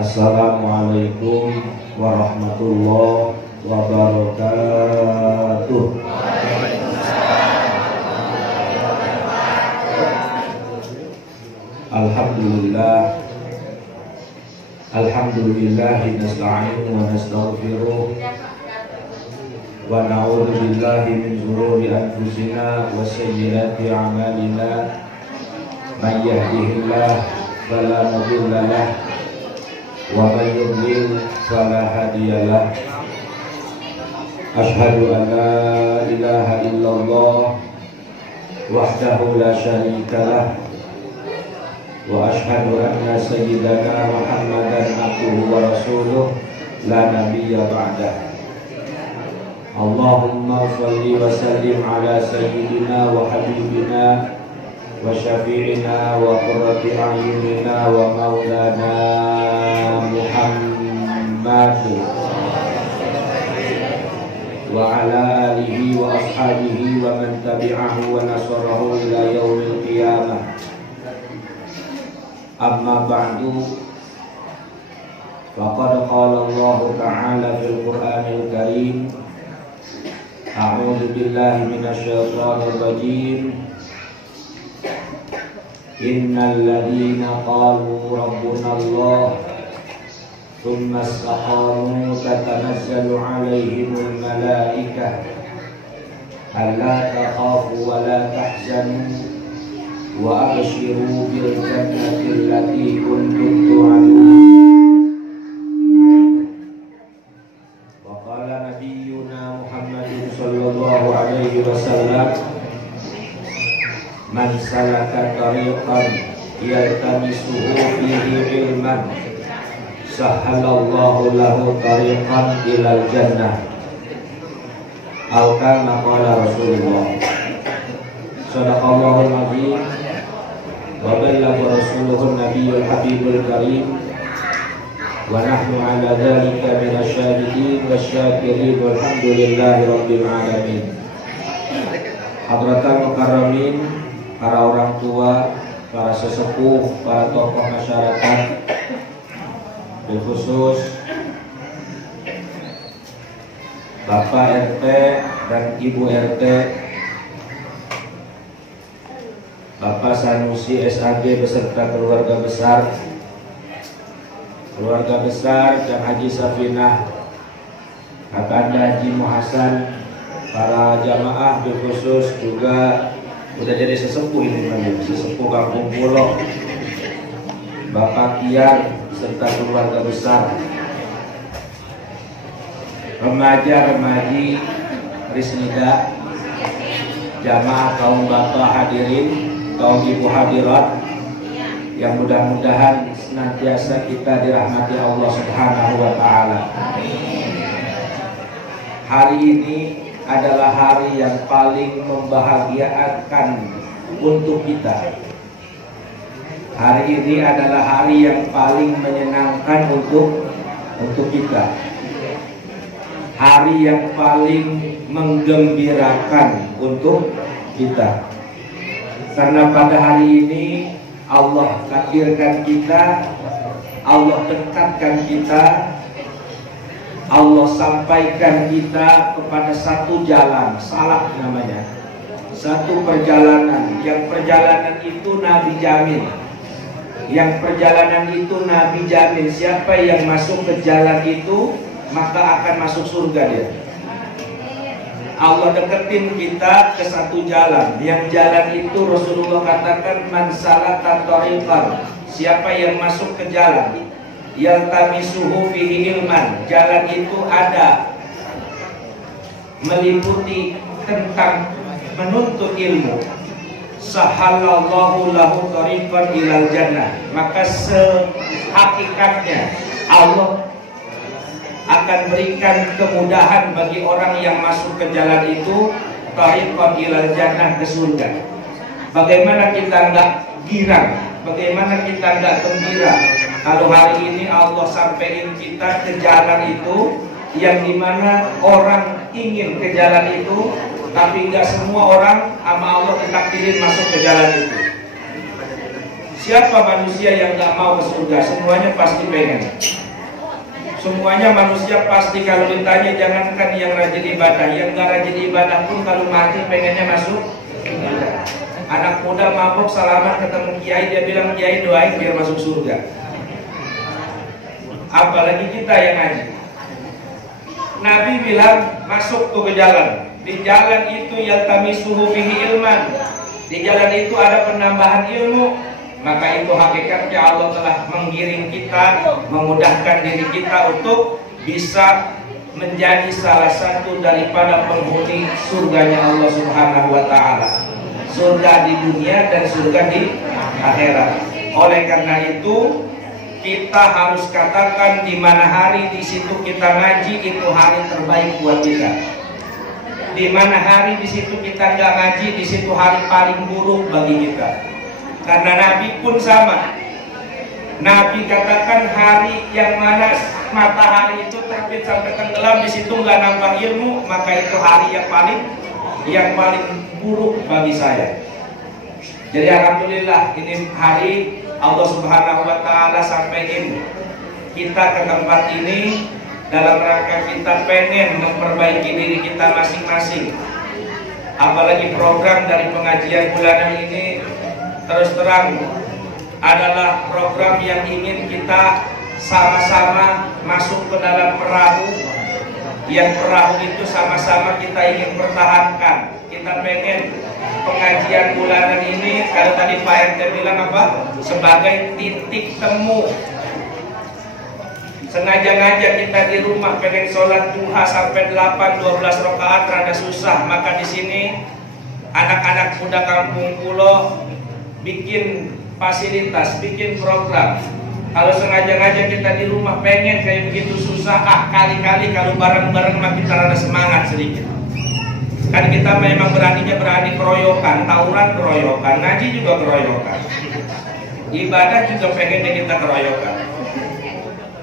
Assalamualaikum warahmatullahi wabarakatuh. Alhamdulillah nasta'inu wa nastaghfiruh wa na'udzu billahi min shururi anfusina wa sayyiati a'malina. May yahdihillahu fala mudilla lahu wa may yudlil fala hadiya lahu. Asyhadu an la ilaha illallah wahdahu la syarika lahu wa asyhadu anna sayyidana Muhammadan abduhu wa rasuluh la nabiyya ba'dah. Allahumma shalli wa sallim ala sayyidina wa habibina wa syafi'ina wa qurrati a'yunina wa maulana Muhammad wa ala alihi wa ashabihi wa man tabi'ahu wa nasarahu ila yaumil qiyamah. Amma ba'du, faqad qala Allah ta'ala fil Qur'anil Karim, a'udzu billahi minasy syaithanir rajim. Innal ladzina qalu rabbuna Allah tsumma istaqamu tatanazzalu 'alaihimul malaikah alla takhafu wa la tahzanu wa abshiru bil jannati allati kuntum tu'adun. Wa qala nabiyyuna Muhammadin sallallahu alaihi wasallam, man salaka tariqan yaltamisuhu fihi ilman sahhalallahu lahu tariqan ilal jannah, atau kama qala Rasulullah. Shadaqallahul azim wa ballagha rasuluhun nabiyyul habibul karim wa nahnu ala dhalika minasyahidin wasyakirin walhamdulillahi rabbil alamin. Hadratal mukarramin, para orang tua, para sesepuh, para tokoh masyarakat, khusus Bapak RT dan Ibu RT, Bapak Sanusi SAG beserta keluarga besar dan Haji Safinah, Kakak Haji Muhasan, para jamaah khusus juga udah jadi sesepuh ini, sesepuh Kampung Pulau, Bapak Kiar serta keluarga besar, remaja-remaji Risnida, jamaah kaum bapak hadirin, kaum ibu hadirat, yang mudah-mudahan senantiasa kita dirahmati Allah Subhanahu wa ta'ala. Hari ini adalah hari yang paling membahagiakan untuk kita. Hari ini adalah hari yang paling menyenangkan untuk kita. Hari yang paling menggembirakan untuk kita. Karena pada hari ini Allah takdirkan kita, Allah dekatkan kita, Allah sampaikan kita kepada satu jalan, salaf namanya, satu perjalanan. Yang perjalanan itu Nabi jamin. Yang perjalanan itu Nabi jamin, siapa yang masuk ke jalan itu maka akan masuk surga dia. Allah deketin kita ke satu jalan. Yang jalan itu Rasulullah katakan, man salaka tariqan, siapa yang masuk ke jalan yaltamisuhu fihi ilman, jalan itu ada meliputi tentang menuntut ilmu, sahhalallahu lahu tariqan ilal jannah, maka sehakikatnya Allah akan berikan kemudahan bagi orang yang masuk ke jalan itu, tariqan ilal jannah, ke surga. Bagaimana kita enggak girang, bagaimana kita enggak gembira kalau hari ini Allah sampaikan kita ke jalan itu, yang dimana orang ingin ke jalan itu, tapi enggak semua orang sama Allah ditakdirin masuk ke jalan itu. Siapa manusia yang gak mau ke surga? Semuanya pasti pengen. Semuanya manusia pasti kalau ditanya, jangankan yang rajin ibadah, yang gak rajin ibadah pun kalau mati pengennya masuk. Anak muda mabuk salaman ketemu kiai, dia bilang, kiai doain biar masuk surga. Apalagi kita yang ngaji. Nabi bilang masuk tuh ke jalan. Di jalan itu yaltamisuhu fihi ilman. Di jalan itu ada penambahan ilmu. Maka itu hakikatnya Allah telah menggiring kita, memudahkan diri kita untuk bisa menjadi salah satu daripada penghuni surganya Allah Subhanahu wa ta'ala. Surga di dunia dan surga di akhirat. Oleh karena itu kita harus katakan di mana hari di situ kita ngaji itu hari terbaik buat kita. Di mana hari di situ kita nggak ngaji, di situ hari paling buruk bagi kita. Karena Nabi pun sama. Nabi katakan hari yang mana matahari itu terbit sampai tenggelam, di situ nggak nambah ilmu, maka itu hari yang paling buruk bagi saya. Jadi alhamdulillah ini hari Allah Subhanahu wa ta'ala sampaikan kita ke tempat ini dalam rangka kita pengen memperbaiki diri kita masing-masing. Apalagi program dari pengajian bulanan ini terus terang adalah program yang ingin kita sama-sama masuk ke dalam perahu. Yang perahu itu sama-sama kita ingin pertahankan. Kita pengen pengajian bulanan ini, kalau tadi Pak RT bilang apa? Sebagai titik temu. Sengaja-ngaja kita di rumah pengen sholat duha sampai 8-12 rakaat rada susah, maka di sini anak-anak muda kampung Pulo bikin fasilitas, bikin program. Kalau sengaja-ngaja kita di rumah pengen kayak begitu susah, kali-kali kalau bareng-bareng makin rada semangat sedikit. Kan kita memang berani keroyokan, tawuran keroyokan, ngaji juga keroyokan, ibadah juga pengennya kita keroyokan.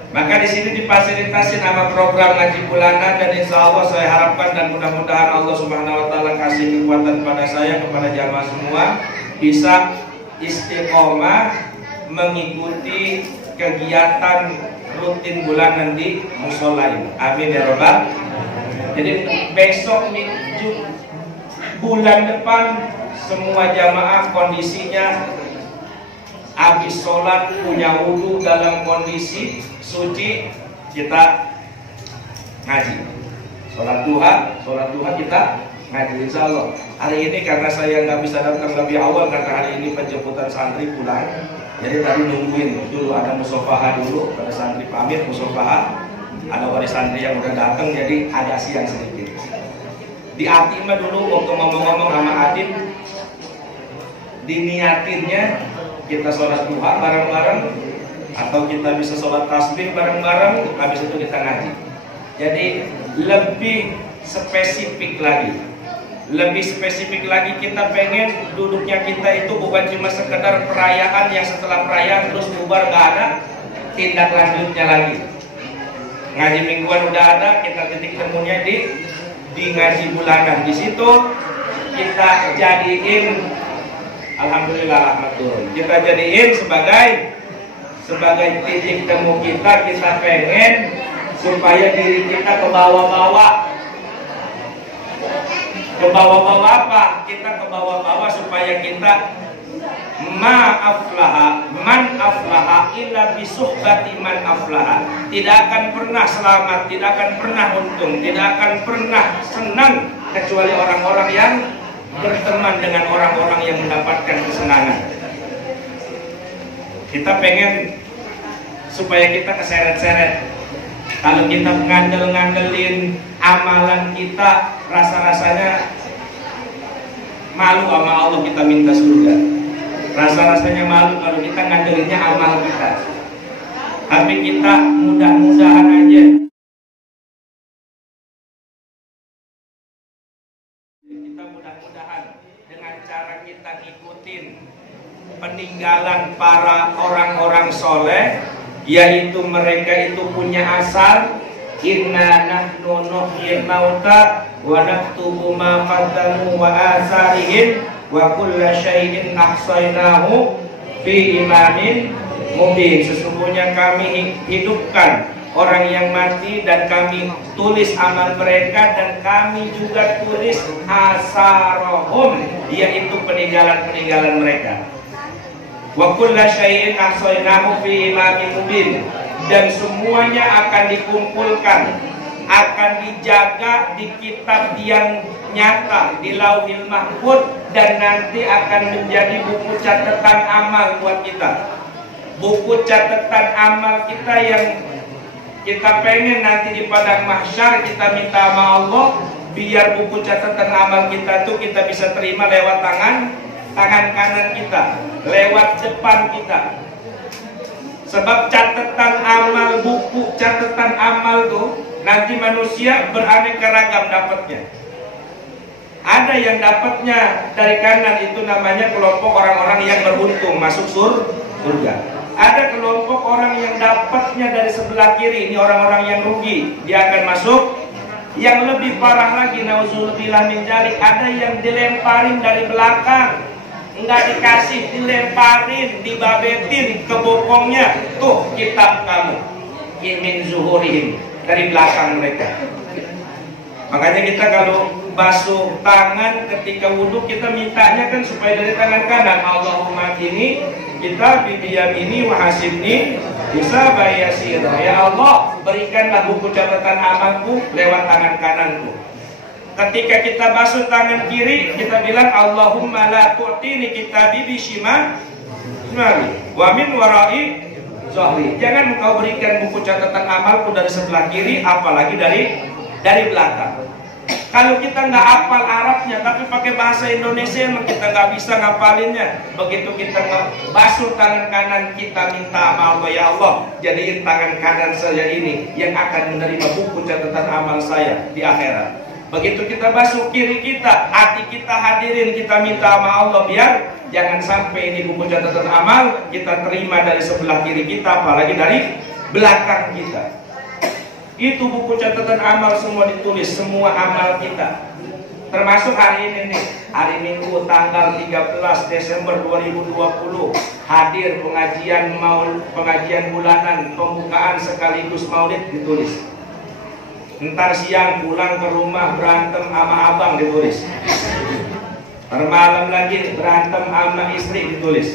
Maka di sini difasilitasi nama program ngaji bulanan, dan insya Allah saya harapkan dan mudah-mudahan Allah Subhanahu Wa Taala kasih kekuatan kepada saya, kepada jamaah semua bisa istiqomah mengikuti kegiatan rutin bulanan di musola ini. Amin ya robbal. Jadi besok minggu bulan depan semua jamaah kondisinya habis sholat, punya wudhu dalam kondisi suci, kita ngaji. Sholat duha kita ngaji insya Allah. Hari ini karena saya nggak bisa datang lebih awal karena hari ini penjemputan santri pulang. Jadi tadi nungguin dulu ada musofaha dulu, pada santri pamit musofaha. Ada wali santri yang udah datang, jadi agak siang sedikit. Di Atima dulu waktu ngomong-ngomong sama Adin, diniatinnya kita sholat duha bareng-bareng, atau kita bisa sholat tasbih bareng-bareng, habis itu kita ngaji. Jadi lebih spesifik lagi. Lebih spesifik lagi kita pengen duduknya kita itu bukan cuma sekedar perayaan yang setelah perayaan terus bubar, nggak ada tindak lanjutnya lagi. Ngaji mingguan udah ada, kita titik temunya di ngaji bulanan. Di situ kita jadiin, alhamdulillah rahmatullah, kita jadiin sebagai titik temu kita. Kita pengen supaya diri kita ke bawah-bawah. Ke bawah-bawah apa? Kita ke bawah-bawah supaya kita man aflaha illa bisuhbati man aflaha. Tidak akan pernah selamat, tidak akan pernah untung, tidak akan pernah senang kecuali orang-orang yang berteman dengan orang-orang yang mendapatkan kesenangan. Kita pengen supaya kita keseret-seret. Kalau kita ngandel-ngandelin amalan kita, rasa-rasanya malu sama Allah kita minta surga. Rasa-rasanya malu kalau kita ngandelinnya amal kita. Tapi kita mudah-mudahan aja. Kita mudah-mudahan dengan cara kita ngikutin peninggalan para orang-orang soleh, yaitu mereka itu punya asal inna nahnu nuhyil mauta wa naktubu ma qaddamu wa atharihim wa kulla syai'in ahsaynahu fi imamin mubin. Sesungguhnya kami hidupkan orang yang mati dan kami tulis amal mereka, dan kami juga tulis asarohum, yaitu peninggalan-peninggalan mereka. Wa kulla syai'in ahsaynahu fi imamin mubin, dan semuanya akan dikumpulkan, akan dijaga di kitab yang nyata di Lauhil Mahfuz, dan nanti akan menjadi buku catatan amal buat kita. Buku catatan amal kita yang kita pengen nanti di padang mahsyar kita minta sama Allah biar buku catatan amal kita tuh kita bisa terima lewat tangan kanan kita, lewat depan kita. Sebab catatan amal, buku catatan amal tuh nanti manusia beraneka ragam dapatnya. Ada yang dapatnya dari kanan, itu namanya kelompok orang-orang yang beruntung masuk surga. Ada kelompok orang yang dapatnya dari sebelah kiri, ini orang-orang yang rugi, dia akan masuk. Yang lebih parah lagi, nauzubillah min dzalik, ada yang dilemparin dari belakang, enggak dikasih, dilemparin, dibabetin ke bokongnya. Tuh kitab kamu, min zuhurihim, dari belakang mereka. Makanya kita kalau basuh tangan ketika wudhu, kita mintanya kan supaya dari tangan kanan. Allahumma ini kita biyamini wa hasibni bisa bayasir. Ya Allah, berikanlah buku catatan amalku lewat tangan kananku. Ketika kita basuh tangan kiri, kita bilang Allahumma la tu'tini kitabi bishimali wa min warai zahri. Jangan engkau berikan buku catatan amalku dari sebelah kiri, apalagi dari belakang. Kalau kita nggak hafal Arabnya, tapi pakai bahasa Indonesia, emang kita nggak bisa ngapalinnya. Begitu kita basuh tangan kanan, kita minta sama Allah, ya Allah, jadiin tangan kanan saya ini yang akan menerima buku catatan amal saya di akhirat. Begitu kita basuh kiri kita, hati kita hadirin, kita minta sama Allah biar jangan sampai ini buku catatan amal kita terima dari sebelah kiri kita, apalagi dari belakang kita. Itu buku catatan amal semua ditulis, semua amal kita. Termasuk hari ini nih, hari Minggu tanggal 13 Desember 2020 hadir pengajian bulanan, pembukaan sekaligus maulid ditulis. Ntar siang pulang ke rumah berantem sama abang ditulis. Malam lagi berantem sama istri ditulis.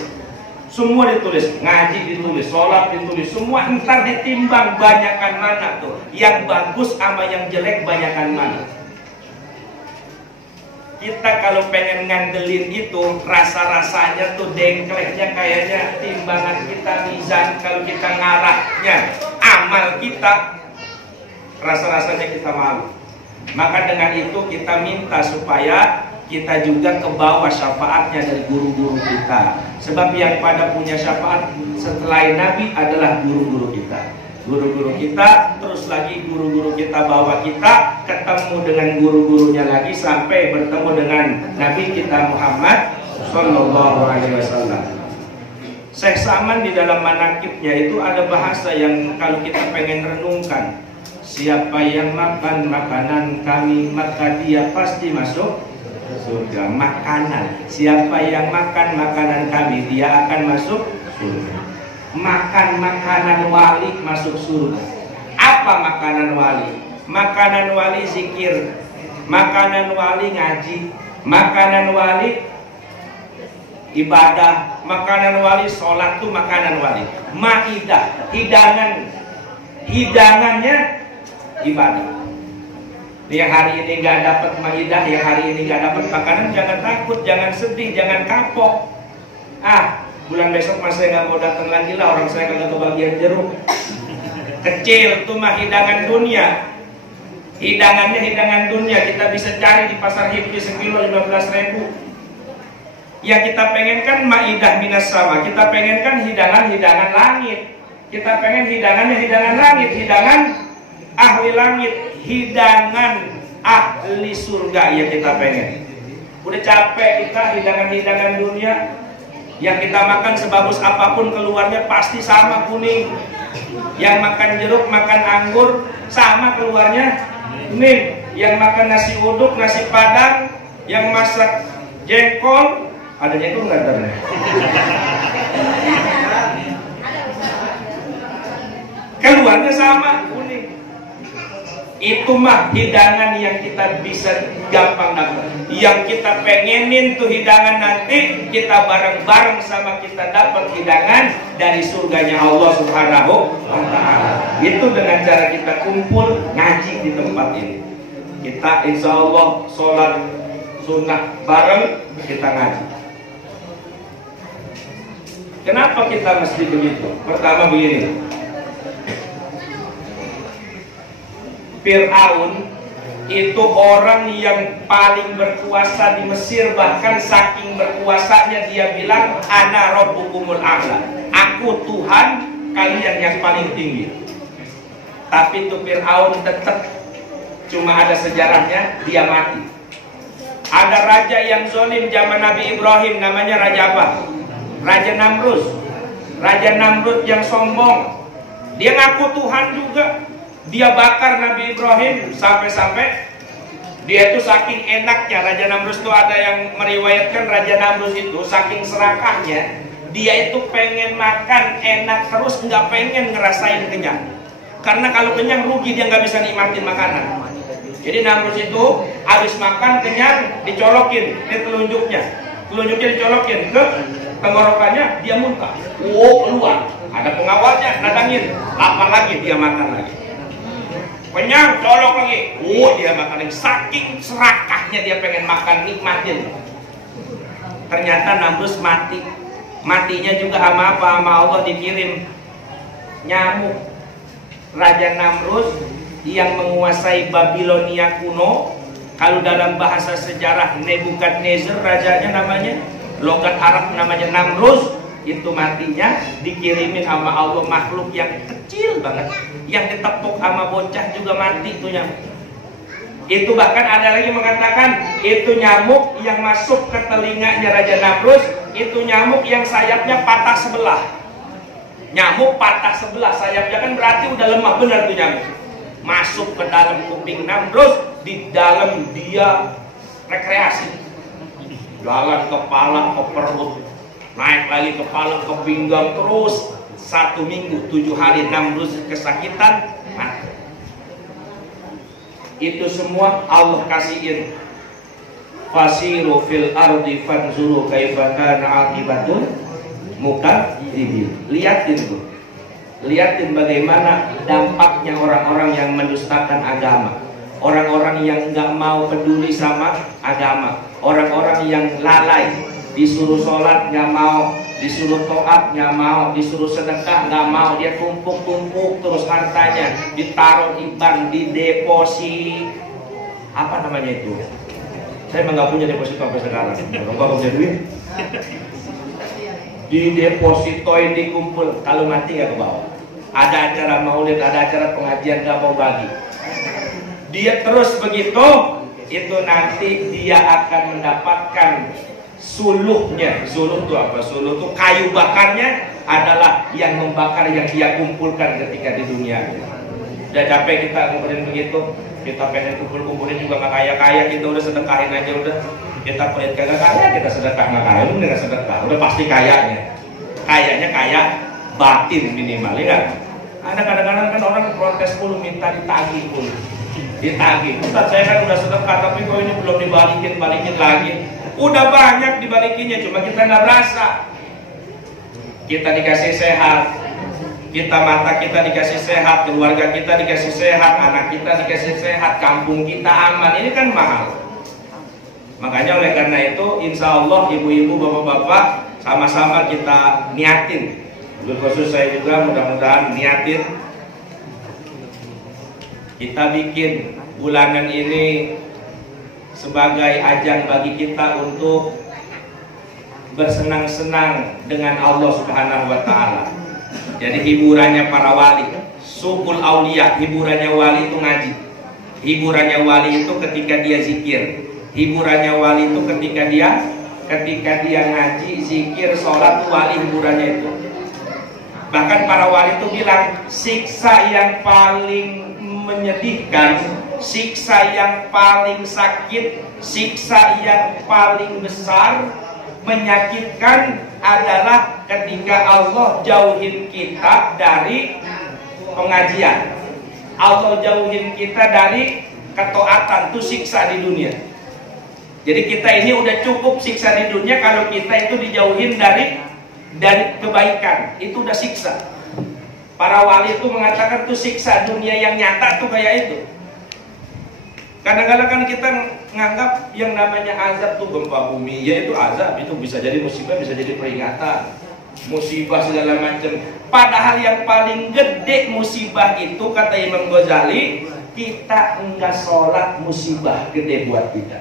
Semua ditulis, ngaji ditulis, sholat ditulis, semua ntar ditimbang banyakan mana tuh, yang bagus sama yang jelek banyakan mana. Kita kalau pengen ngandelin itu, rasa-rasanya tuh dengkleknya kayaknya timbangan kita mizan, kalau kita ngarahnya amal kita, rasa-rasanya kita malu. Maka dengan itu kita minta supaya kita juga ke bawah syafaatnya dari guru-guru kita. Sebab yang pada punya syafaat setelah Nabi adalah guru-guru kita. Guru-guru kita, terus lagi guru-guru kita bawa kita ketemu dengan guru-gurunya lagi sampai bertemu dengan Nabi kita Muhammad Sallallahu Alaihi Wasallam. Syekh Saman di dalam manakibnya itu ada bahasa yang kalau kita pengen renungkan, siapa yang makan makanan kami maka dia pasti masuk surga. Makanan, siapa yang makan makanan kami dia akan masuk surga. Makan makanan wali masuk surga. Apa makanan wali? Makanan wali zikir, makanan wali ngaji, makanan wali ibadah, makanan wali sholat tuh makanan wali. Maidah, hidangannya ibadah. Yang hari ini nggak dapat maidah, yang hari ini nggak dapat makanan, jangan takut, jangan sedih, jangan kapok. Bulan besok mas saya nggak mau datang lagi lah, orang saya kagak kebagian jeruk. Kecil tuh mah hidangan dunia. Hidangannya hidangan dunia, kita bisa cari di pasar Hibdi sekilo 15.000. Yang kita pengen kan maidah minas sama, kita pengen kan hidangan langit. Kita pengen hidangannya hidangan langit, hidangan ahli langit, hidangan ahli surga yang kita pengen. Udah capek kita hidangan-hidangan dunia. Yang kita makan sebagus apapun keluarnya pasti sama kuning. Yang makan jeruk, makan anggur sama keluarnya kuning. Yang makan nasi uduk, nasi padang, yang masak jengkol, ada jengkol nggak ada? keluarnya sama, kuning. Itu mah hidangan yang kita bisa gampang dapat. Yang kita pengenin tuh hidangan nanti kita bareng-bareng sama kita dapat hidangan dari surganya Allah Subhanahu wa ta'ala. Itu dengan cara kita kumpul ngaji di tempat ini. Kita insya Allah sholat sunnah bareng, kita ngaji. Kenapa kita mesti begitu? Pertama begini, Fir'aun itu orang yang paling berkuasa di Mesir. Bahkan saking berkuasanya dia bilang, ana rabbukumul a'la, aku Tuhan kalian yang paling tinggi. Tapi itu Fir'aun tetap cuma ada sejarahnya, dia mati. Ada raja yang zalim zaman Nabi Ibrahim, namanya raja apa? Raja Namrud. Raja Namrud yang sombong, dia ngaku Tuhan juga. Dia bakar Nabi Ibrahim sampai-sampai dia itu saking enaknya. Raja Namrud itu ada yang meriwayatkan Raja Namrud itu saking serakahnya, dia itu pengen makan enak terus, nggak pengen ngerasain kenyang. Karena kalau kenyang rugi, dia nggak bisa nikmatin makanan. Jadi Namrud itu habis makan kenyang, dicolokin di telunjuknya dicolokin ke tenggorokannya, dia muntah. Keluar. Ada pengawalnya nadangin, lapar lagi, dia makan lagi. Kenyang, colok lagi. Dia makan lagi. Saking serakahnya dia pengen makan, nikmatin. Ternyata Namrud mati. Matinya juga sama apa? Sama Allah dikirim nyamuk. Raja Namrud yang menguasai Babilonia kuno. Kalau dalam bahasa sejarah Nebukadnezar rajanya namanya, logat Arab namanya Namrud. Itu matinya dikirimin sama Allah makhluk yang kecil banget, yang ditepuk sama bocah juga mati itu nyamuk. Itu bahkan ada lagi mengatakan itu nyamuk yang masuk ke telinganya Raja Namrud, itu nyamuk yang sayapnya patah sebelah. Nyamuk patah sebelah sayapnya, kan berarti udah lemah benar tuh nyamuk. Masuk ke dalam kuping Namrud, di dalam dia rekreasi, jalan kepala ke perut, naik lagi kepala ke pinggang, terus 1 minggu 7 hari Namrud kesakitan mati. Itu semua Allah kasihin. Fasiru fil ardi fanzuru kaifa kana aqibatul mukadzibin. Liatin tuh, liatin bagaimana dampaknya orang-orang yang mendustakan agama, orang-orang yang nggak mau peduli sama agama, orang-orang yang lalai. Disuruh sholat nggak mau, disuruh toat nggak mau, disuruh sedekah nggak mau, dia tumpuk-tumpuk terus hartanya, ditaruh di bank, di deposit, apa namanya itu? Saya emang nggak punya deposit sampai sekarang, nggak punya duit. Di depositoin, dikumpul, kalau mati nggak ke bawah. Ada acara maulid, ada acara pengajian, nggak mau bagi. Dia terus begitu, itu nanti dia akan mendapatkan suluhnya. Suluh itu apa? Suluh itu kayu bakarnya adalah yang membakar yang dia kumpulkan ketika di dunia. Udah capek kita ngumpulin begitu, kita pengen kumpulin juga nggak kaya-kaya, kita udah sedekahin aja udah. Kita pengen kagak kaya, kita sedekah nggak kaya, udah nggak sedekah, udah pasti kayanya. Kayanya kaya batin minimal, ya. Ada kadang-kadang kan orang protes puluh, minta ditagih pun, ditagih. Ustaz, saya kan udah sedekah, tapi kok ini belum balikin lagi. Udah banyak dibalikinnya, cuma kita nggak berasa. Kita dikasih sehat, kita mata kita dikasih sehat, keluarga kita dikasih sehat, anak kita dikasih sehat, kampung kita aman. Ini kan mahal. Makanya oleh karena itu, insya Allah ibu-ibu, bapak-bapak, sama-sama kita niatin. Khusus saya juga mudah-mudahan niatin. Kita bikin bulanan ini sebagai ajang bagi kita untuk bersenang-senang dengan Allah Subhanahu wa ta'ala. Jadi hiburannya para wali, sukul aulia, hiburannya wali itu ngaji, hiburannya wali itu ketika dia zikir, hiburannya wali itu ketika dia ngaji, zikir, sholat, wali hiburannya itu. Bahkan para wali itu bilang, siksa yang paling menyedihkan, siksa yang paling sakit, siksa yang paling besar, menyakitkan adalah ketika Allah jauhin kita dari pengajian. Allah jauhin kita dari ketaatan, itu siksa di dunia. Jadi kita ini udah cukup siksa di dunia kalau kita itu dijauhin dari kebaikan, itu udah siksa. Para wali itu mengatakan tuh siksa dunia yang nyata tuh kayak itu. Kadang-kadang kan kita nganggap yang namanya azab tuh gempa bumi, ya itu azab, itu bisa jadi musibah, bisa jadi peringatan, musibah segala macam. Padahal yang paling gede musibah itu kata Imam Ghazali, kita enggak sholat musibah gede buat kita.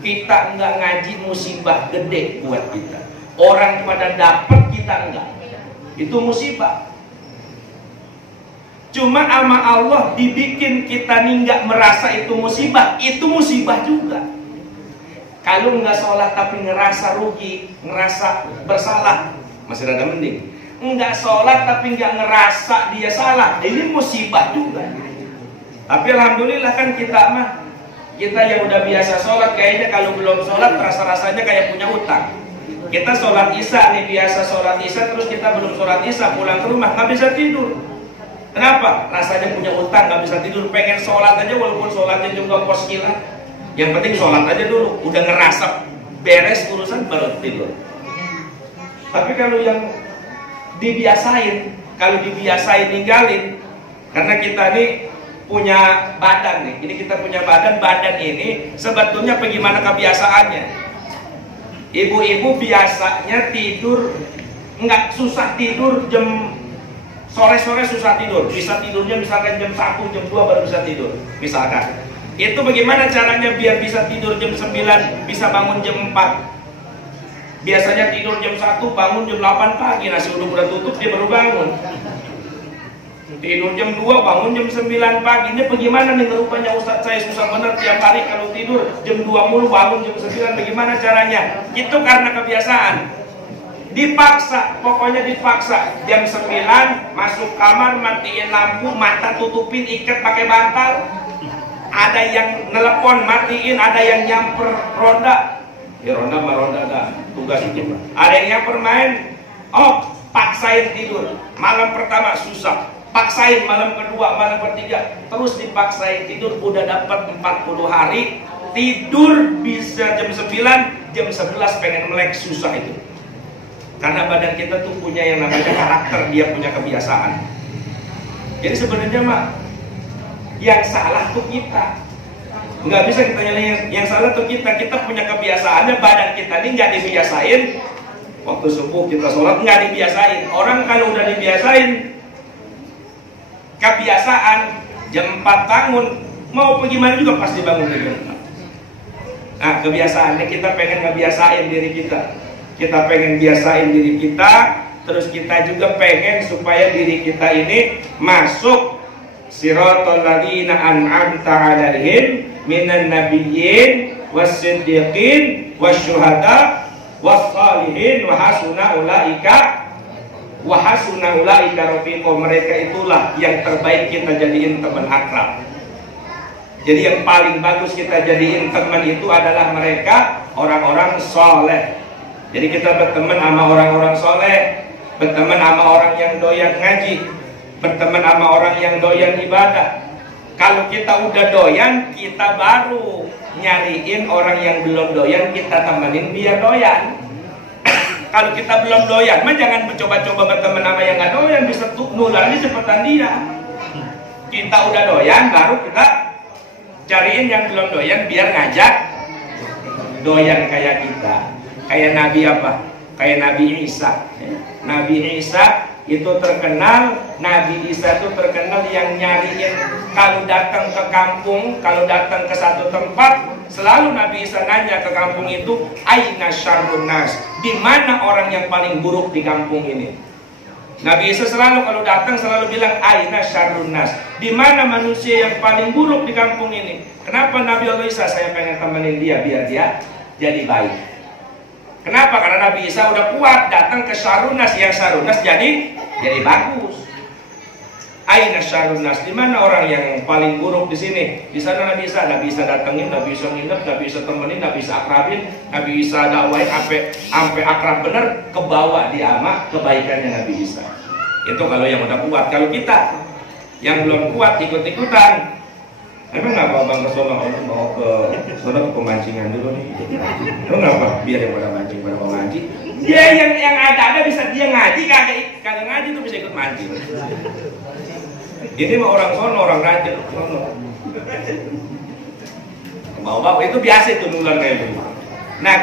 Kita enggak ngaji musibah gede buat kita. Orang pada dapat kita enggak, itu musibah. Cuma sama Allah dibikin kita nih nggak merasa itu musibah juga. Kalau nggak sholat tapi ngerasa rugi, ngerasa bersalah, masih rada mending. Nggak sholat tapi nggak ngerasa dia salah, ini musibah juga. Tapi alhamdulillah kan kita yang udah biasa sholat, kayaknya kalau belum sholat rasa-rasanya kayak punya utang. Kita sholat isya nih, biasa sholat isya, terus kita belum sholat isya, pulang ke rumah nggak bisa tidur. Kenapa? Rasanya punya utang, nggak bisa tidur, pengen sholat aja walaupun sholatnya juga pos kilat. Yang penting sholat aja dulu, udah ngerasa beres urusan baru tidur. Tapi kalau yang dibiasain, ninggalin, karena kita nih punya badan nih, ini kita punya badan ini sebetulnya bagaimana kebiasaannya. Ibu-ibu biasanya tidur, nggak susah tidur sore-sore susah tidur, bisa tidurnya misalkan jam 1, jam 2 baru bisa tidur misalkan. Itu bagaimana caranya biar bisa tidur jam 9, bisa bangun jam 4. Biasanya tidur jam 1, bangun jam 8 pagi, nasi uduk udah tutup dia baru bangun. Tidur jam 2, bangun jam 9 pagi. Ini bagaimana nih rupanya Ustadz saya susah bener tiap hari kalau tidur jam 2 mulu, bangun jam 9, bagaimana caranya? Itu karena kebiasaan. Dipaksa, pokoknya dipaksa. Jam 9 masuk kamar, matiin lampu, mata tutupin, ikat pakai bantal. Ada yang nelpon, matiin, ada yang nyamper ronda. Ya ronda mah ronda dah, tugas itu. Ada yang nyamper main, paksain tidur. Malam pertama susah, paksain malam kedua, malam ketiga, terus dipaksain tidur. Udah dapat 40 hari tidur bisa jam 9, jam 11 pengen melek, susah itu. Karena badan kita tuh punya yang namanya karakter, dia punya kebiasaan. Jadi sebenarnya yang salah tuh kita. Nggak bisa kita nyalain yang salah tuh kita. Kita punya kebiasaannya, badan kita ini nggak dibiasain. Waktu subuh kita sholat nggak dibiasain. Orang kalau udah dibiasain kebiasaan jam 4 bangun, mau bagaimana juga pasti bangun jam 4. Nah kebiasaannya kita pengen ngebiasain diri kita. Kita pengen biasain diri kita, terus kita juga pengen supaya diri kita ini masuk siratal ladzina an'amta 'alaihim minan nabiyyin was-siddiqin wasyuhada was-shalihin wa hasuna ulaika rafiqa. Mereka itulah yang terbaik kita jadiin teman akrab. Jadi yang paling bagus kita jadiin teman itu adalah mereka orang-orang soleh. Jadi kita berteman sama orang-orang soleh, berteman sama orang yang doyan ngaji, berteman sama orang yang doyan ibadah. Kalau kita udah doyan, kita baru nyariin orang yang belum doyan, kita temenin biar doyan. Kalau kita belum doyan, jangan mencoba-coba berteman sama yang nggak doyan, bisa nularnya cepetan dia. Kita udah doyan, baru kita cariin yang belum doyan biar ngajak doyan kayak kita. Kayak Nabi apa? Kayak Nabi Isa. Nabi Isa itu terkenal, Nabi Isa itu terkenal yang nyariin. Kalau datang ke kampung, kalau datang ke satu tempat, selalu Nabi Isa nanya ke kampung itu, aina syarrun nas, di mana orang yang paling buruk di kampung ini? Nabi Isa selalu kalau datang selalu bilang aina syarrun nas, di mana manusia yang paling buruk di kampung ini? Kenapa Nabi Allah Isa? Saya pengen temenin dia biar dia jadi baik. Kenapa? Karena Nabi Isa udah kuat datang ke Syarrunas, yang Syarrunas jadi bagus. Aina Syarrunas, di mana orang yang paling buruk di sini? Di sana Nabi Isa datengin, Nabi Isa nginep, Nabi Isa temenin, Nabi Isa akrabin, Nabi Isa dakwain sampai akrab bener, kebawa dia ama kebaikannya Nabi Isa. Itu kalau yang udah kuat. Kalau kita yang belum kuat ikut-ikutan. Emang ngapa bang ke sono? Mau ke sono ke pemancingan dulu nih. Emang ngapa? Biar yang pada mancing pada mau ngaji. Dia yang ada bisa dia ngaji, kagak ngaji tuh bisa ikut mancing. Ini mah orang sono, orang rajin sono. Bawa-bawa itu biasa itu nular kayak gitu. Nah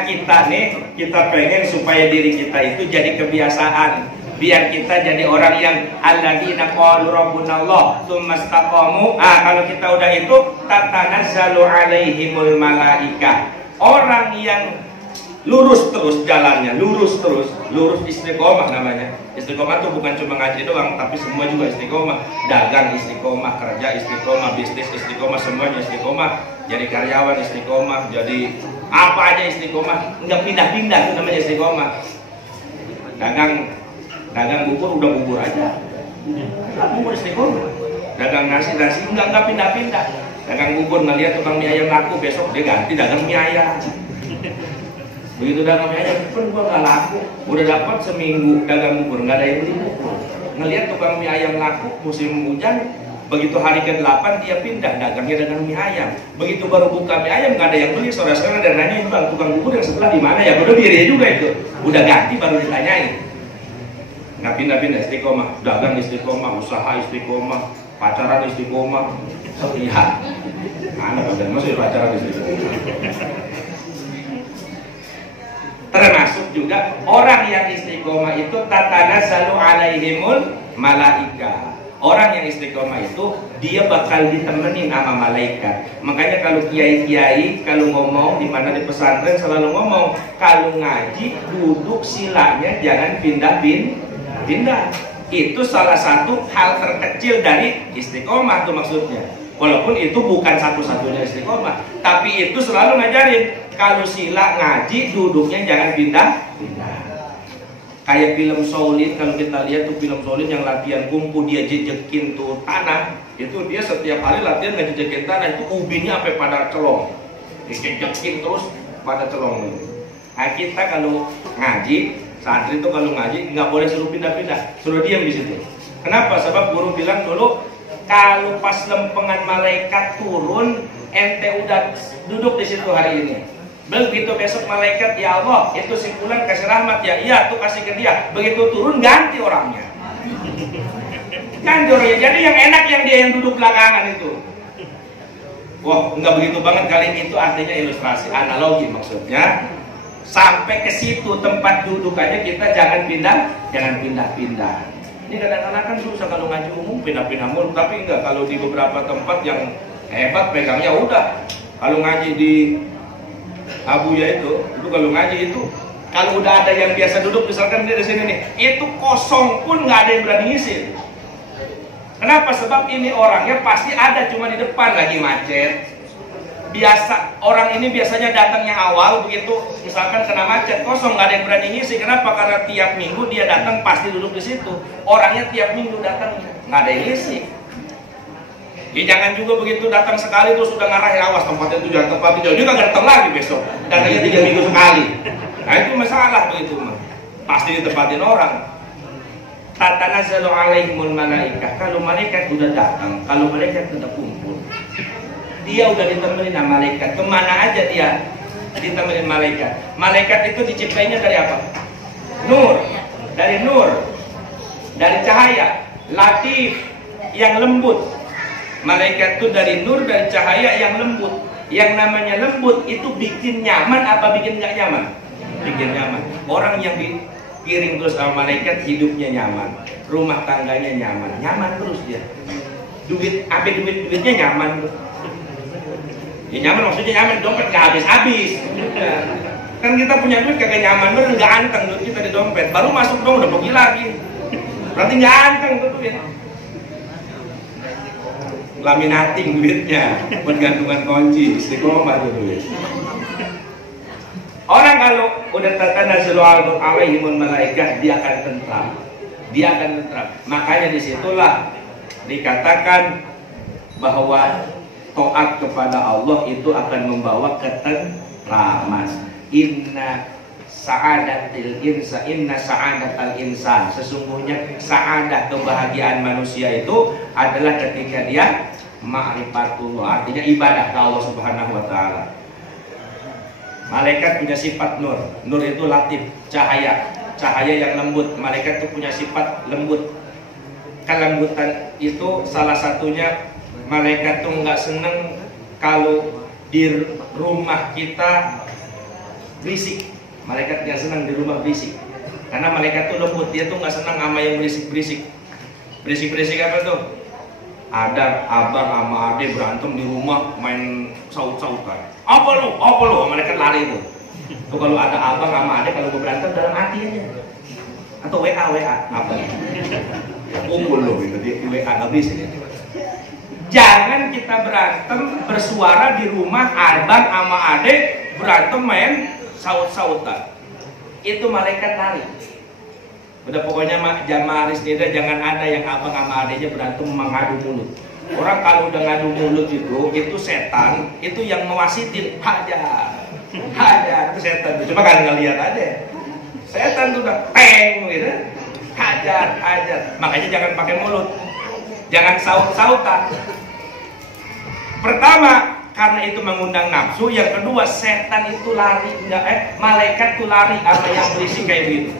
kita pengen supaya diri kita itu jadi kebiasaan. Biar kita jadi orang yang alladzina qalu rabbunallah tsumma istaqamu. Kalau kita udah itu tatanazzalu alaihimul malaikah. Orang yang lurus terus jalannya, lurus istiqomah namanya. Istiqomah itu bukan cuma ngaji doang, tapi semua juga istiqomah. Dagang istiqomah, kerja istiqomah, bisnis istiqomah, semuanya istiqomah. Jadi karyawan istiqomah, jadi apa aja istiqomah, enggak pindah-pindah itu namanya istiqomah. Dagang bubur udah bubur aja, bubur istiqomah. Dagang nasi enggak pindah-pindah. Dagang bubur ngeliat tukang mie ayam laku, besok dia ganti dagang mie ayam. Begitu dagang mie ayam pun gua nggak laku, udah dapat seminggu dagang bubur nggak ada yang beli. Ngeliat tukang mie ayam laku musim hujan, begitu hari ke-8 dia pindah dagangnya dagang mie ayam. Begitu baru buka mie ayam nggak ada yang beli, saudara-saudara dan nanya, bang tukang bubur yang sebelah di mana ya? Udah diri juga itu, udah ganti baru ditanyain. Nggak pindah-pindah, istiqomah, dagang istiqomah, usaha istiqomah, pacaran istiqomah, setia. Anak badan masih pacaran istiqomah. Termasuk juga orang yang istiqomah itu tatanazzalu alaihimul malaika. Orang yang istiqomah itu dia bakal ditemenin sama malaikat. Makanya kalau kiai-kiai kalau ngomong di mana di pesantren selalu ngomong kalau ngaji duduk silanya jangan pindah-pindah. Itu salah satu hal terkecil dari istiqomah tuh maksudnya. Walaupun itu bukan satu-satunya istiqomah, tapi itu selalu ngajarin kalau sila ngaji duduknya jangan pindah-pindah. Kayak film Shaolin, kalau kita lihat tuh film Shaolin yang latihan kungfu dia jejekin tuh tanah, itu dia setiap hari latihan ngejejekin tanah itu ubinya sampai pada celong, dijejekin terus pada celong. Nah kita kalau ngaji, santri itu kalau ngaji nggak boleh suruh pindah-pindah, suruh diam di situ. Kenapa? Sebab guru bilang dulu kalau pas lempengan malaikat turun, ente udah duduk di situ hari ini. Begitu besok malaikat, ya Allah, itu si fulan kasih rahmat ya, iya tuh kasih ke dia. Begitu turun ganti orangnya. Ganti orangnya. Jadi yang enak yang dia yang duduk belakangan itu. Wah, nggak begitu banget kali itu artinya ilustrasi, analogi maksudnya. Sampai ke situ tempat duduk aja kita jangan pindah-pindah. Ini kadang-kadang kan susah kalau ngaji umum pindah-pindah mulu, tapi enggak kalau di beberapa tempat yang hebat pegangnya udah. Kalau ngaji di Abuya itu kalau ngaji itu kalau udah ada yang biasa duduk misalkan dia di sini nih, itu kosong pun nggak ada yang berani ngisi. Kenapa? Sebab ini orangnya pasti ada cuma di depan lagi macet. Biasa orang ini biasanya datangnya awal begitu misalkan kena macet kosong nggak ada yang berani ngisi. Kenapa? Karena tiap minggu dia datang pasti duduk di situ. Orangnya tiap minggu datang nggak ada yang ngisi. Ya jangan juga begitu datang sekali terus sudah ngarahin awas tempatnya itu jangan tempat jauh juga nggak datang lagi besok. Datangnya 3 minggu sekali. Nah itu masalah begitu mah. Pasti ditempatin orang. Tatanazzalu alaihimul malaikah. Kalau malaikat udah datang, kalau malaikat udah kumpul, dia udah ditemenin sama malaikat. Kemana aja dia ditemenin malaikat. Malaikat itu diciptainya dari apa? Nur. Dari nur. Dari cahaya. Latif. Yang lembut. Malaikat itu dari nur, dari cahaya yang lembut. Yang namanya lembut itu bikin nyaman apa bikin nggak nyaman? Bikin nyaman. Orang yang dikiring terus sama malaikat hidupnya nyaman. Rumah tangganya nyaman. Nyaman terus dia. Duitnya nyaman. Ya nyaman maksudnya nyaman, dompet gak habis-habis. Kan kita punya duit kagak nyaman, bener gak anteng duit kita di dompet. Baru masuk dong udah pergi lagi. Berarti gak anteng tuh duit. Laminating duitnya, bergantungan kunci, istiqomah tuh duit. Orang kalau udah tatanazzalu alaihimul malaikah dia akan tentram. Dia akan tentram. Makanya disitulah dikatakan bahwa taat kepada Allah itu akan membawa ketentraman. Inna sa'adatil insa inna sa'adatal insan, sesungguhnya sa'adah kebahagiaan manusia itu adalah ketika dia ma'rifatullah, artinya ibadah ke Allah Subhanahu wa taala. Malaikat punya sifat nur. Nur itu latif, cahaya, cahaya yang lembut. Malaikat itu punya sifat lembut. Kelembutan itu salah satunya malaikat tuh nggak seneng kalau di rumah kita berisik. Malaikat nggak senang di rumah berisik, karena malaikat tuh lembut, dia tuh nggak senang sama yang berisik-berisik. Berisik-berisik apa tuh? Ada abang sama ade berantem di rumah main saut-sautan. Apa lu? Apa lu? Malaikat lari tuh. Tuh kalau ada abang sama ade kalau berantem dalam hati aja. Atau WA apa? Kumpul lo gitu di WA nggak bisa. Jangan kita berantem bersuara di rumah abang sama ade berantem main saut-sautan. Itu malaikat lari. Udah pokoknya jamaah Risnida jangan ada yang abang sama adenya berantem mengadu mulut. Orang kalau udah ngadu mulut itu setan, itu yang ngewasitin hajar, itu setan. Coba kalian ngeliat aja, setan tuh udah peng gitu, hajar. Makanya jangan pakai mulut, jangan saut-sautan. Pertama, karena itu mengundang nafsu. Yang kedua, setan itu lari, malaikat itu lari apa yang berisik kayak begitu.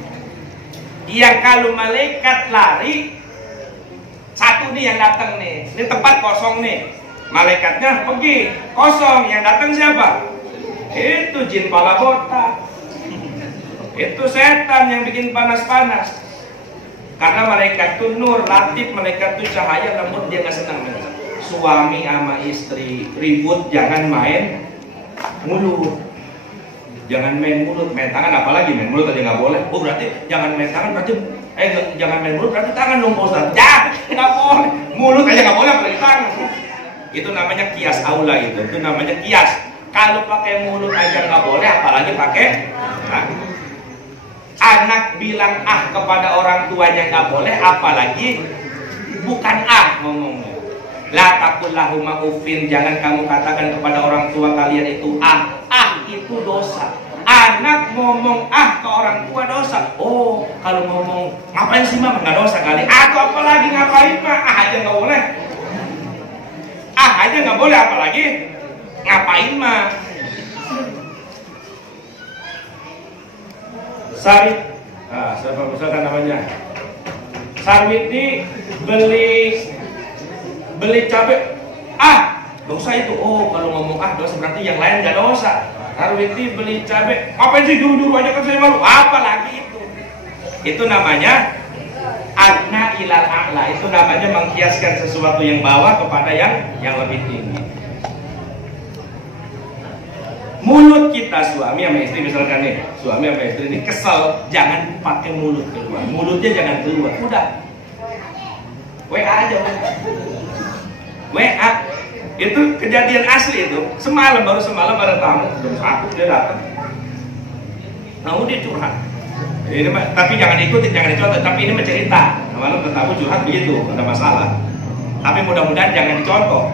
Yang kalau malaikat lari, satu nih yang datang nih, ini tempat kosong nih, malaikatnya pergi, kosong, yang datang siapa? Itu jin pala botak, itu setan yang bikin panas-panas. Karena malaikat itu nur, latif, malaikat itu cahaya, lembut, dia nggak senang. Suami sama istri ribut, jangan main mulut. Jangan main mulut, main tangan apalagi, main mulut aja nggak boleh. Oh berarti jangan main tangan, berarti jangan main mulut, berarti tangan dong Pak Ustaz. Ya, nggak boleh. Mulut aja nggak boleh, apalagi tangan. Itu namanya kias aula itu namanya kias. Kalau pakai mulut aja nggak boleh, apalagi pakai tangan. Anak bilang ah kepada orang tuanya nggak boleh, apalagi bukan ah ngomongnya. La taqul lahuma uffin, jangan kamu katakan kepada orang tua kalian itu ah itu dosa. Anak ngomong ah ke orang tua dosa. Oh, kalau ngomong ngapain sih mah nggak dosa kali. Aku apalagi ngapain mah ah aja nggak boleh. Ah aja nggak boleh, apalagi ngapain mah. Sarit, siapa misalkan namanya? Sarwiti beli cabai, dosa itu. Oh kalau ngomong dosa berarti yang lain nggak dosa. Sarwiti beli cabai, ngapain sih juru-juru aja kan saya malu. Apalagi itu namanya adna ilal a'la, itu namanya mengkiaskan sesuatu yang bawah kepada yang lebih tinggi. Mulut kita, suami sama istri misalkan nih, suami sama istri ini kesel, jangan pakai mulut keluar, mulutnya jangan keluar, udah WA aja, WA. Itu kejadian asli itu. Baru semalam ada tamu, jam 1 dia datang. Tamu dia curhat. Ini tapi jangan ikutin, jangan dicontoh. Tapi ini mencerita. Malam tamu curhat begitu, ada masalah. Tapi mudah-mudahan jangan dicontoh.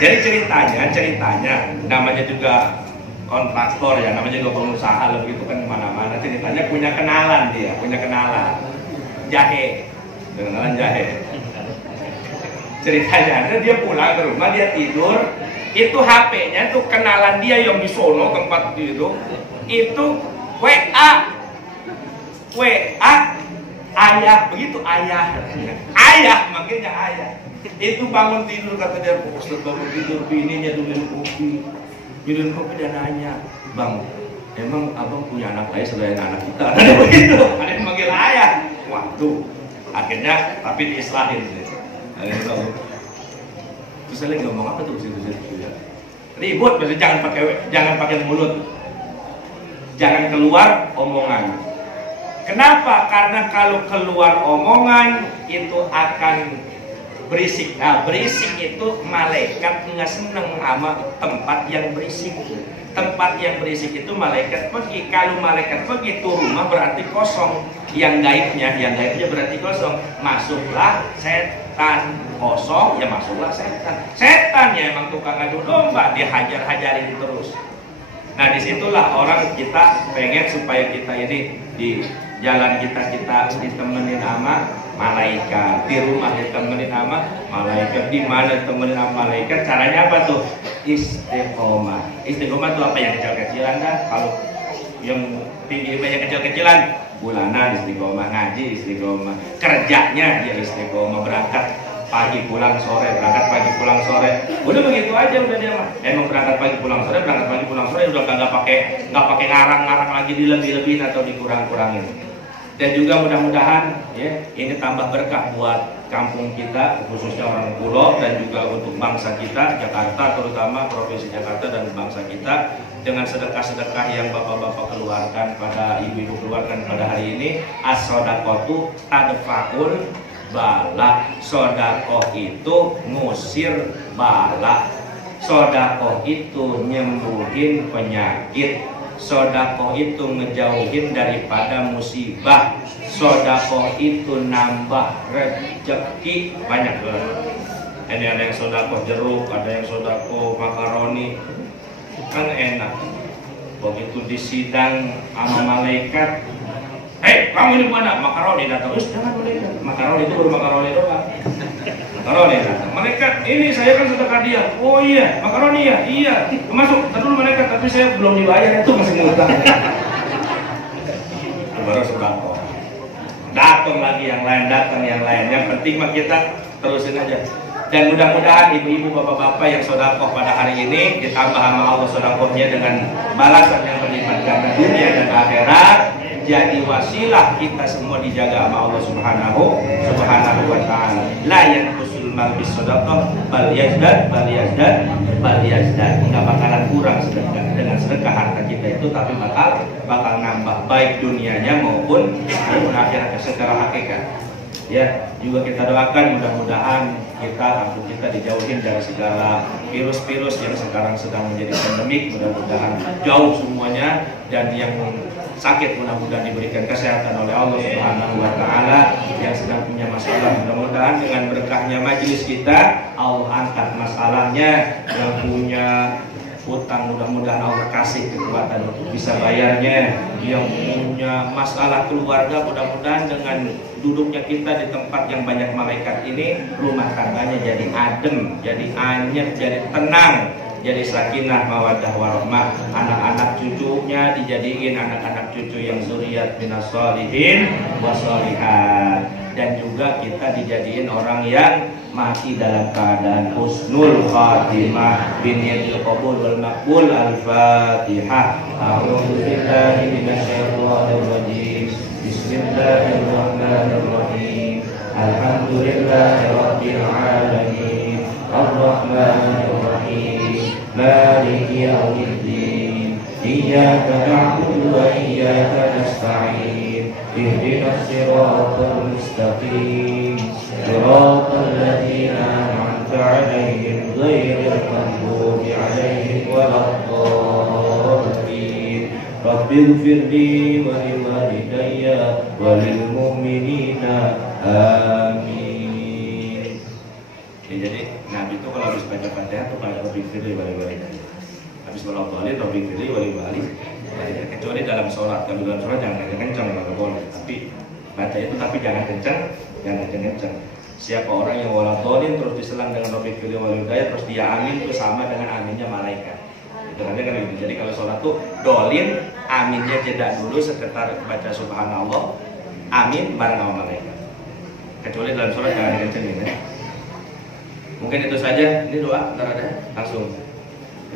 Jadi ceritanya, namanya juga kontraktor ya, namanya juga pengusaha, lebih itu kan kemana-mana. Ceritanya punya kenalan jahe, kenalan jahe. Ceritanya ada dia pulang ke rumah, dia tidur, itu HP-nya tuh kenalan dia yang di sono tempat itu WA ayah, begitu ayah manggilnya ayah. Itu bangun tidur, kata dia, Ustaz bangun tidur, bininya minum kopi dan nanya, bang, emang abang punya anak lain selain anak kita? Ada begitu, ada yang manggil ayah. Waduh, akhirnya tapi diislahin. Terus saya lagi ngomong apa tuh ribut, jangan pakai mulut, jangan keluar omongan. Kenapa? Karena kalau keluar omongan itu akan berisik. Nah, berisik itu malaikat nggak seneng sama tempat yang berisik. Tempat yang berisik itu malaikat pergi. Kalau malaikat pergi itu rumah berarti kosong. Yang gaibnya berarti kosong. Masuklah setan, kosong ya masuklah setan. Setan ya emang tukang adu domba, dia hajar-hajarin terus. Nah disitulah orang kita pengen supaya kita ini di jalan kita ditemenin sama malaikat, di rumah ditemenin sama malaikat, di mana ditemenin sama malaikat. Caranya apa tuh? Istiqomah. Istiqomah itu apa yang kecil-kecilan dah? Kalau yang tinggi yang kecil-kecilan, bulanan istiqomah, ngaji istiqomah, kerjanya ya istiqomah, berangkat pagi pulang sore, berangkat pagi pulang sore, udah begitu aja udah dia mah. Emang berangkat pagi pulang sore, udah nggak pakai ngarang-ngarang lagi dilebih-lebihin atau dikurang-kurangin. Dan juga mudah-mudahan ya ini tambah berkah buat kampung kita, khususnya orang pulau, dan juga untuk bangsa kita Jakarta, terutama provinsi Jakarta dan bangsa kita, dengan sedekah-sedekah yang bapak-bapak keluarkan pada ibu-ibu keluarkan pada hari ini. As-sodaqotu tadfa'ul bala. Sodakoh itu ngusir bala. Sodakoh itu nyembuhin penyakit. Sodakoh itu ngejauhin daripada musibah. Sodakoh itu nambah rezeki. Banyak banget. Ini ada yang sodakoh jeruk, ada yang sodakoh makaroni. Kan enak. Begitu disidang sama malaikat, hei kamu ini mana? Makaroni datang. Terus jangan malaikat. Makaroni itu baru makaroni doang. Makaroni datang. Malaikat ini saya kan sedekah dia. Oh iya, makaroni ya. Iya. Masuk. Dulu malaikat tapi saya belum dibayar, itu masih ngutang. Baru sedekah. Datang lagi yang lain, Yang penting mah kita terusin aja. Dan mudah-mudahan ibu-ibu, bapak-bapak yang sodakoh pada hari ini ditambah sama Allah sodakohnya dengan balasan yang berlipat ganda dunia dan akhirat, jadi wasilah kita semua dijaga sama Allah Subhanahu wa ta'ala. La yanqusul mal bis sadaqah bal yazdad. Enggak bakalan kurang sedekah dengan sedekah harta kita itu, tapi bakal nambah baik dunianya maupun akhirat secara hakikat. Ya, juga kita doakan mudah-mudahan kampung kita dijauhin dari segala virus-virus yang sekarang sedang menjadi pandemik. Mudah-mudahan jauh semuanya, dan yang sakit mudah-mudahan diberikan kesehatan oleh Allah Subhanahu wa ta'ala. Yang sedang punya masalah mudah-mudahan dengan berkahnya majelis kita Allah angkat masalahnya. Yang punya utang mudah-mudahan Allah kasih kekuatan untuk bisa bayarnya. Yang punya masalah keluarga mudah-mudahan dengan duduknya kita di tempat yang banyak malaikat ini, rumah tangganya jadi adem, jadi anyep, jadi tenang, jadi sakinah mawaddah warahmah. Anak-anak cucunya dijadiin anak-anak cucu yang zuriat minas sholihin wassolihat, dan juga kita dijadiin orang yang mati dalam keadaan husnul khatimah biniyatil qabul wal maqbul. Al-Fatihah. A'udzu billahi minasyaitonir rajim. Bismillahirrahmanirrahim. Alhamdulillahi rabbil alamin. Ar-Rahmanir Rahim. Maliki yaumiddin. Iyyaka na'budu wa iyyaka nasta'in. Ihdinas siratal mustaqim. Siratal ladzina an'amta 'alaihim ghairil maghdubi 'alaihim waladdallin. Rabbighfirli wa liwalidayya wa lil mu'minina. Amin. Ya, jadi Nabi itu kalau habis baca Fatihah tuh baca Rabbighfirli wa liwalidayya. Habis waladdallin Rabbighfirli wa liwalidayya. Kecuali dalam sholat, kalau dalam sholat jangan kencang, nggak boleh. Tapi baca itu tapi jangan kencang. Siapa orang yang waladdallin terus diselang dengan Rabbighfirli wa liwalidayya, terus dia amin itu sama dengan aminnya malaikat. Itu kan gitu. Jadi kalau sholat tuh dolin, aminnya jeda dulu sekitar baca subhanallah, amin bareng sama malaikat. Kecuali dalam sholat jangan kencengin ya. Mungkin itu saja. Ini doa ntar ada langsung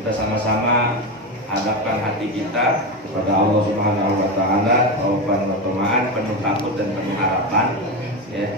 kita sama-sama hadapkan hati kita kepada Allah Subhanahu wa ta'ala, taufan wa tamaan, penuh takut dan penuh harapan ya.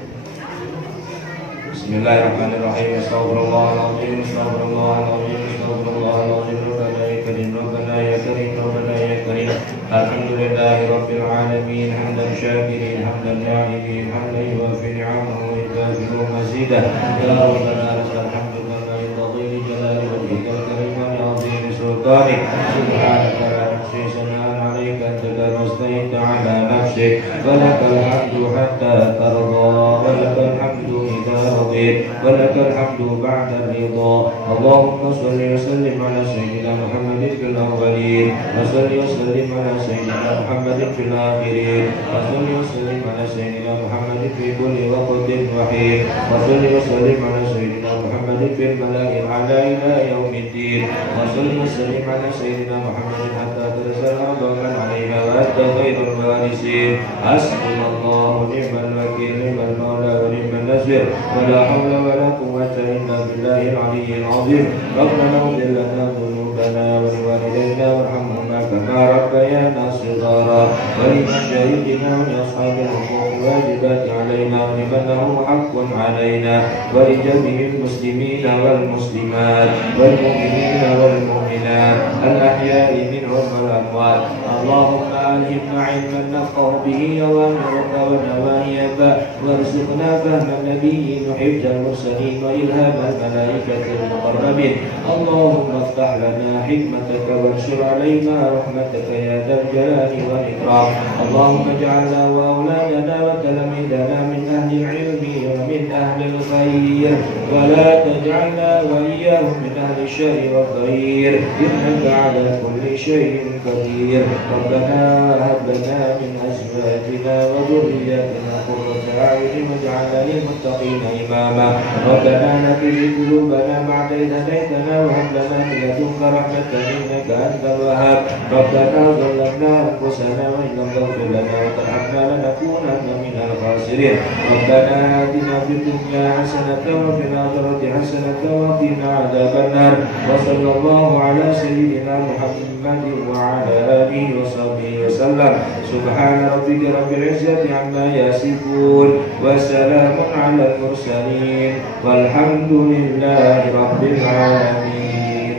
Bismillahirrahmanirrahim. Astagfirullahaladzim, astagfirullahaladzim, astagfirullahaladzim. Rabbana ya karim, Rabbana ya karim. Alhamdulillahi rabbil alamin. Hamdan syakirin, hamdan na'imin, hamdan yuwafi ni'amahu wa yukafiru mazidah. Ya Rabbana lakal hamdu kama yanbaghi li jalali wajhikal karim wa li'azimi sultanik. Subhanaka la nuhsi sana'an 'alaika anta kama asnaita 'ala nafsik. Wa lakal hamdu hatta tarda, wa lakal hamdu idza رضيت ولك الحمد بعد الرضا. اللهم صل وسلم على سيدنا محمد في الأولين وصل وسلم على سيدنا محمد في الآخرين وصل وسلم على سيدنا محمد في كل وقت وحين وصل وسلم على سيدنا محمد في الملأ الأعلى إلى يوم الدين وصل وسلم على سيدنا محمد حتى ترسل أرضا علينا وأنت خير الوارثين. حسبنا الله ونعم الوكيل نعم المولى ونعم النصير ولا حول ولا قوة إلا بالله العلي العظيم. ربنا اغفر لنا ذنوبنا ولوالدينا وارحمهما كما ربيانا صغارا ولمشايخنا ولأصحاب الحقوق الواجبات علينا ولمن له حق علينا ولجميع المسلمين والمسلمات والمؤمنين والمؤمنات الأحياء منهم والأموات. اللهم ألهمنا علما نفقه به أوامرك ونواهيك وارزقنا فهم النبيين وحفظ المرسلين وإلهام الملائكة المقربين. اللهم افتح لنا حكمتك وانشر علينا رحمتك يا ذا الجلال والإكرام. اللهم اجعلنا وأولادنا وتلاميذنا من أهل العلم ومن أهل الخير ولا تجعلنا وإياهم من أهل الشر والضير إنك على كل شيء قدير. ربنا هب لنا من أزواجنا وذرياتنا قرة أعين واجعلنا للمتقين إماما. ربنا لا تزغ قلوبنا بعد إذ هديتنا وهب لنا من لدنك رحمة إنك أنت الوهاب. ربنا ظلمنا أنفسنا وإن لم تغفر لنا وترحمنا لنكونن من الخاسرين. ربنا آتنا في الدنيا حسنة وفي الآخرة حسنة وقنا عذاب النار. وصلى الله على سيدنا محمد وعلى آله وصحبه وسلم. سبحان ربك رب العزة عما يصفون وسلام على المرسلين والحمد لله رب العالمين.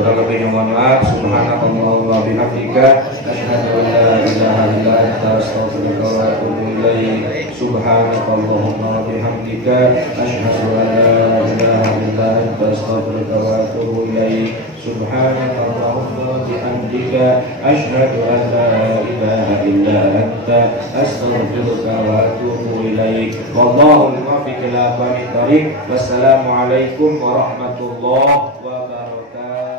Kurang lebihnya mohon maaf. Subhanakallahumma bihamdika asyhadu an la ilaha illa anta astaghfiruka wa atubu ilaik. Subhanakallahumma bihamdika asyhadu an la ilaha illa anta astaghfiruka wa atubu ilaik. Subhanakallahumma bihamdika asyhadu an la ilaha illa anta astaghfiruka wa atubu ilaik. Wallahu muwaffiq ila aqwamit thoriq. Wassalamualaikum warahmatullahi wabarakatuh.